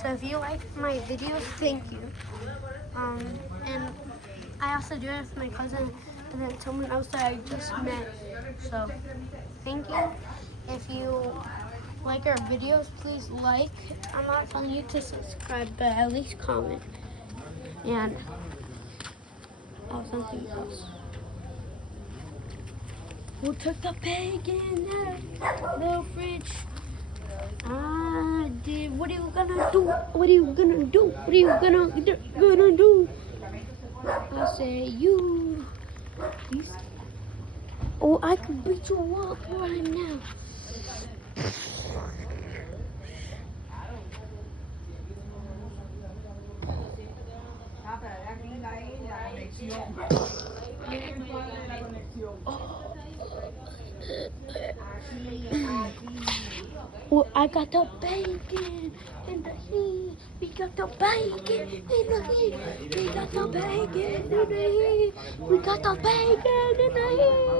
So if you like my videos, thank you. And I also do it with my cousin and then someone else that I just met. So thank you. If you like our videos, please like. I'm not telling you to subscribe, but at least comment. And something else. Who took the bacon out of the fridge? I did. What are you gonna do? What are you gonna do? What are you gonna do? I say you. Oh, I can beat you up right now. Well, I got the bacon in the heat. We got the bacon in the heat. We got the bacon in the heat. We got the bacon in the heat.